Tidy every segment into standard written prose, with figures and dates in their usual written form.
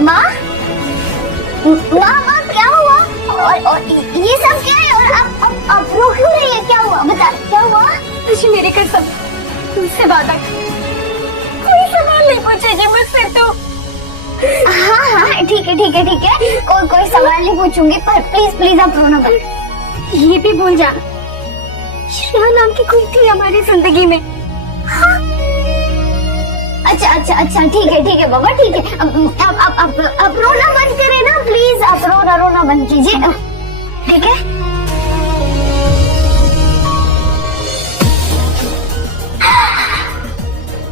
माँ माँ माँ क्या हुआ? और ये सब क्या है? और अब रो क्यों रही है? क्या हुआ? बता, क्या हुआ? तुझे मेरी कसम, तुझसे वादा कर, कोई सवाल नहीं पूछेगी मुझसे तू। हाँ हाँ ठीक है ठीक है ठीक है, कोई सवाल नहीं पूछूंगी, पर प्लीज प्लीज आप रोना मत। ये भी भूल जा, श्रेया नाम की कोई थी हमारी जिंदगी में। हाँ? अच्छा अच्छा अच्छा ठीक है बाबा, ठीक है। अब रोना बंद करें ना प्लीज, आप रोना बंद कीजिए, ठीक है?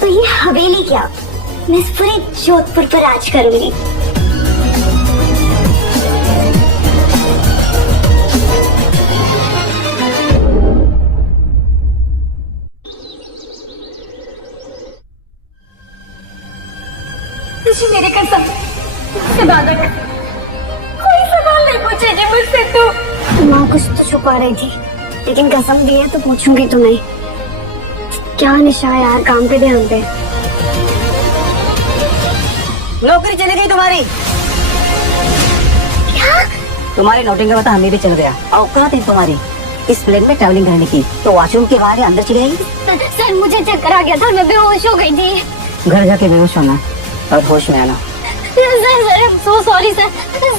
तो ये हवेली क्या, मैं इस पूरे जोधपुर पर राज करूंगी। तुझे मेरी कसम, तुझसे वादा कर, कोई सवाल नहीं पूछेगी मुझसे तू। माँ कुछ तो छुपा रही थी, लेकिन कसम दी है तो पूछूंगी तुम्हें। क्या निशा यार, काम पे ध्यान दे। नौकरी चली गई तुम्हारी। क्या? तुम्हारी नोटिंग का पता हमें भी चल गया। औकात है तुम्हारी इस प्लेन में ट्रैवलिंग करने की, तो वॉशरूम के बाहर अंदर चली गई। सर मुझे चक्कर आ गया था, मैं बेहोश हो गई थी। घर जाके बेहोश होना और होश में आना। Sir I am so sorry sir.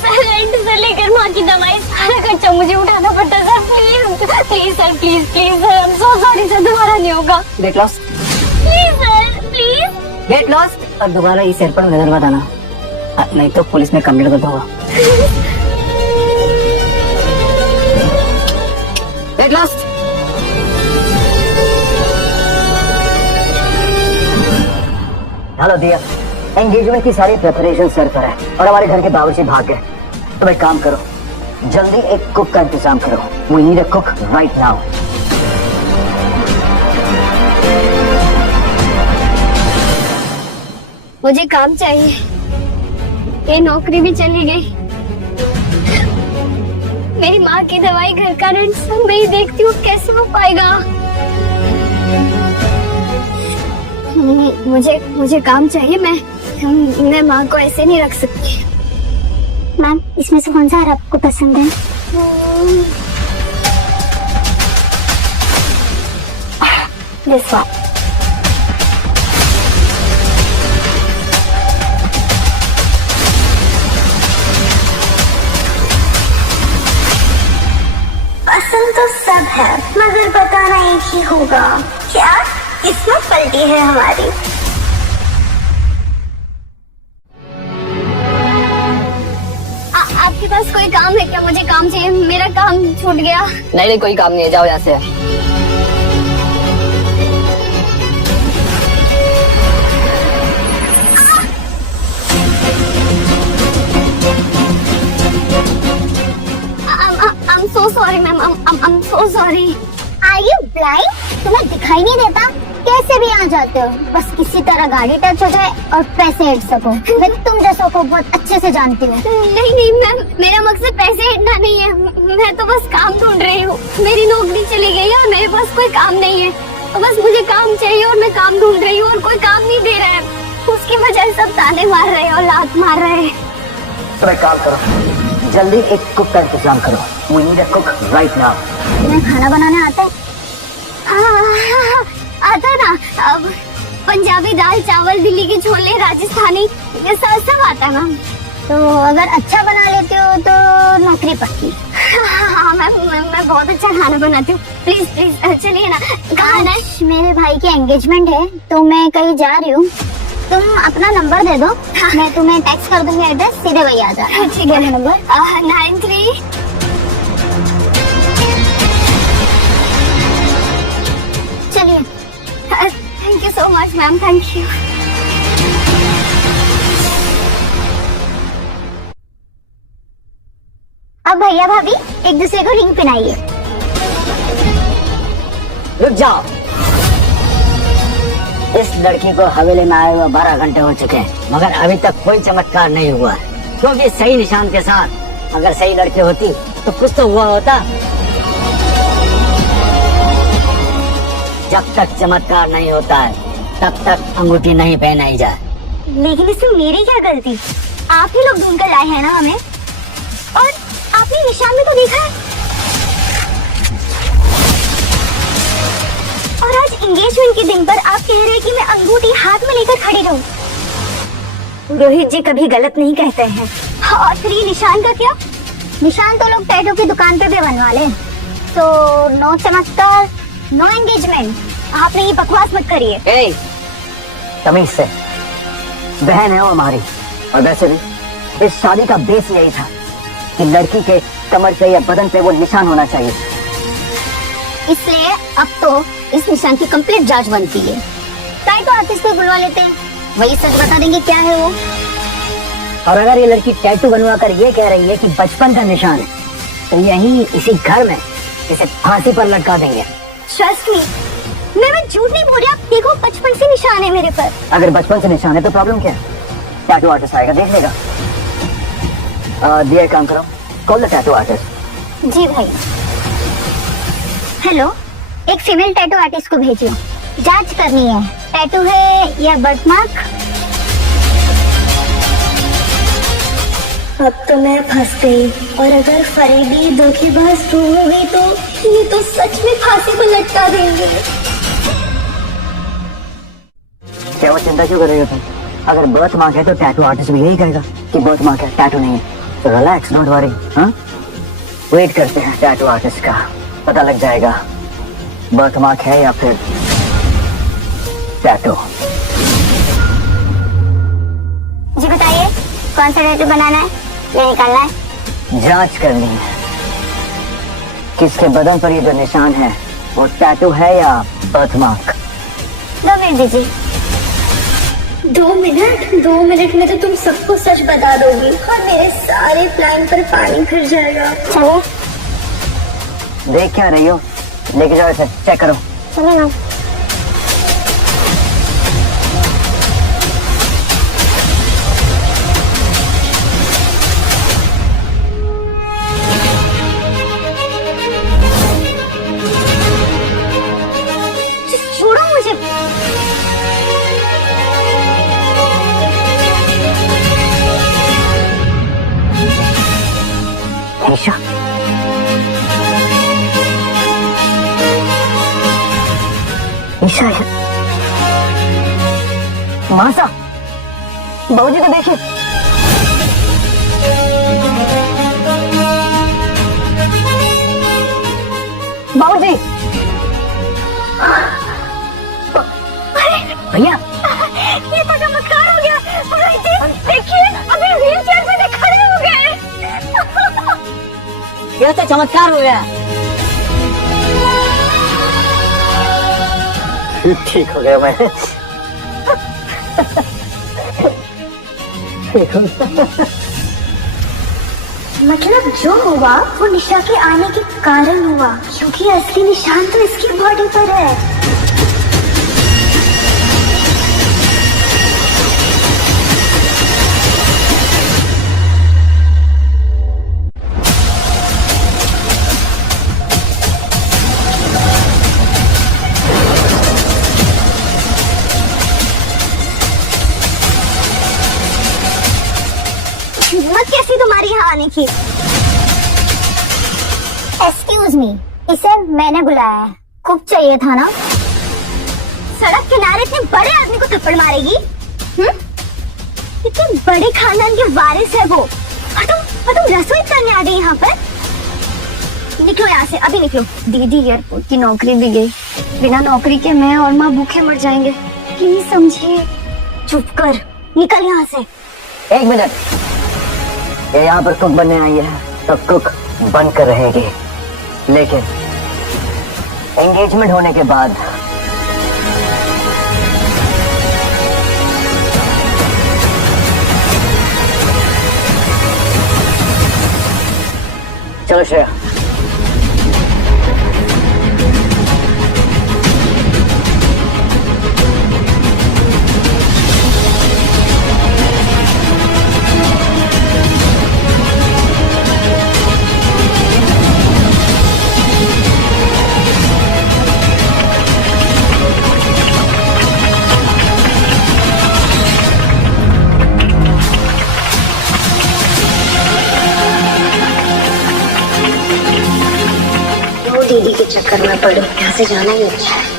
Rent से लेकर माँ की दवाई सारा खर्चा मुझे उठाना पड़ता sir. Please sir, please sir, I am so sorry sir, दोबारा नहीं होगा। Get lost, please sir please. Get lost. और दोबारा इस एयरपोर्ट में नजर मत आना, नहीं तो पुलिस में कंप्लेंट कर दूंगा। Get lost. हेलो दिया, एंगेजमेंट की सारी प्रिपरेशन सर पर है और हमारे घर के बावर्ची भाग गए। तो एक काम करो, जल्दी एक कुक का इंतजाम करो। We need a cook right now. मुझे काम चाहिए, ये नौकरी भी चली गई, मेरी माँ की दवाई, घर का रेंट सब मैं ही देखती हूँ, कैसे हो पाएगा? मुझे काम चाहिए। मैं माँ को ऐसे नहीं रख सकती। मैम इसमें से कौन सा हार आपको पसंद है? This one. पसंद तो सब है, मगर बताना एक ही होगा। क्या किस्मत पलटी है हमारी। आपके पास कोई काम है क्या? मुझे काम चाहिए, मेरा काम छूट गया। नहीं कोई काम नहीं है, जाओ यहाँ से। I'm so sorry ma'am, I'm so sorry. Are you blind? तुम्हें दिखाई नहीं देता? कैसे भी आ जाते हो, बस किसी तरह गाड़ी टच हो जाए और पैसे हिट सको। मैं तुम जैसों को बहुत अच्छे से जानती हूँ। नहीं मैम, मेरा मकसद पैसे हिटना नहीं है, मैं तो बस काम ढूंढ रही हूँ। मेरी नौकरी चली गई है और मेरे पास कोई काम नहीं है, तो बस मुझे काम चाहिए और मैं काम ढूंढ रही हूँ और कोई काम नहीं दे रहा है। उसकी वजह से सब ताने मार रहे हैं और लात मार रहे हैं। तो एक काम करो, जल्दी एक कुक का इंतजाम करो। We need a cook right now. तुम्हें खाना बनाना आता है? हाँ, आता है ना। अब पंजाबी दाल चावल, दिल्ली के छोले, राजस्थानी, ये सब आता है मैम। तो अगर अच्छा बना लेते हो तो नौकरी पक्की। हाँ मैं बहुत अच्छा खाना बनाती हूँ। प्लीज चलिए ना। आज मेरे भाई की एंगेजमेंट है तो मैं कहीं जा रही हूँ, तुम अपना नंबर दे दो। मैं तुम्हें टेक्स्ट कर दूंगी एड्रेस, सीधे वही आ जाना। ठीक है। नंबर 93। चलिए, thank you so much ma'am, thank you. अब भैया भाभी एक दूसरे को रिंग पहनाइए। रुक जाओ, इस लड़की को हवेली में आए हुए 12 घंटे हो चुके हैं, मगर अभी तक कोई चमत्कार नहीं हुआ। क्योंकि सही निशान के साथ अगर सही लड़की होती तो कुछ तो हुआ होता। जब तक चमत्कार नहीं होता है तब तक अंगूठी नहीं पहनाई जाए। लेकिन इसमें मेरी क्या गलती? आप ही लोग ढूंढ कर लाए हैं ना हमें। और आपने निशान में तो देखा है। और आज एंगेजमेंट के दिन पर आप कह रहे हैं कि मैं अंगूठी हाथ में लेकर खड़ी रहूं। रोहित जी कभी गलत नहीं कहते हैं। और फिर ये निशान का क्या? निशान तो लोग टैटू की दुकान पे भी बनवा ले। तो नो चमत्कार, नो एंगेजमेंट। आपने ये बकवास मत करिए। ए, तमीज से, बहन है वो हमारी। और वैसे भी इस शादी का बेस यही था कि लड़की के कमर पे या बदन पे वो निशान होना चाहिए। इसलिए अब तो इस निशान की कंप्लीट जांच बनती है। टैटू आर्टिस्ट को बुलवा लेते हैं, वही सच बता देंगे क्या है वो। और अगर ये लड़की टैटू बनवा कर ये कह रही है कि बचपन का निशान है, तो यही इसी घर में इसे फांसी पर लटका देंगे। ट्रस्ट मी, मैं झूठ नहीं बोल रही। आप देखो, बचपन से निशान है मेरे पर। अगर बचपन से निशान है तो प्रॉब्लम क्या है? टैटू आर्टिस्ट आएगा, देख लेगा। दिया, काम करो, कॉल द टैटू आर्टिस्ट। जी भाई। हेलो, एक फीमेल टैटू आर्टिस्ट को भेजिए, जांच करनी है टैटू है या बर्थमार्क। अब तो मैं फंस गई। और अगर फरेबी धोखेबाज ट्रू हो गई तो ये तो सच में फांसी पर लटका देंगे। क्या वो चिंता क्यों कर रही हो तुम? अगर बर्थ मार्क है तो टैटू आर्टिस्ट भी यही कहेगा कि बर्थ मार्क है, टैटू नहीं है। तो रिलैक्स, डोंट वरी। हाँ, वेट करते हैं टैटू आर्टिस्ट का, पता लग जाएगा बर्थ मार्क है या फिर टैटू। जी बताइए, कौन सा टैटू बनाना है या निकालना है? जांच करनी है किसके बदन पर ये जो निशान है वो टैटू है या बर्थ मार्क। 2 मिनट दीजिए। 2 मिनट? 2 मिनट में तो तुम सबको सच बता दोगी और मेरे सारे प्लान पर पानी फिर जाएगा। चलो। देख क्या रही हो? लेके जाओ इसे, चेक करो। चलो ना। छोड़ो मुझे। ईशा, ईशा, मासा, बाबूजी को देखिए। बाबूजी, भैया, ये तो चमत्कार हो गया। देखिए, अभी व्हील चेयर पे से खड़े हो गए। ये तो चमत्कार हो गया। ठीक हो गया मैं। मतलब जो हुआ वो निशा के आने के कारण हुआ, क्योंकि असली निशान तो इसकी बॉडी पर है। हिम्मत कैसी तुम्हारी यहाँ आने की? एक्सक्यूज मी, इसे मैंने बुलाया है। खूब चाहिए था ना? सड़क किनारे इतने बड़े आदमी को थप्पड़ मारेगी? इतने बड़े खानदान के वारिस है वो, और तुम रसोई करने आ गई यहाँ पर? निकलो यहाँ से, अभी निकलो। दीदी, एयरपोर्ट की नौकरी भी गई। बिना नौकरी के मैं और माँ भूखे मर जाएंगे। प्लीज समझिए। चुप कर, निकल यहाँ से। 1 मिनट, ये यहाँ पर कुक बनने आई है तो कुक बनकर रहेगी, लेकिन एंगेजमेंट होने के बाद चलो श्रेया। दीदी के चक्कर में पड़ी, यहाँ से जाना ही अच्छा है।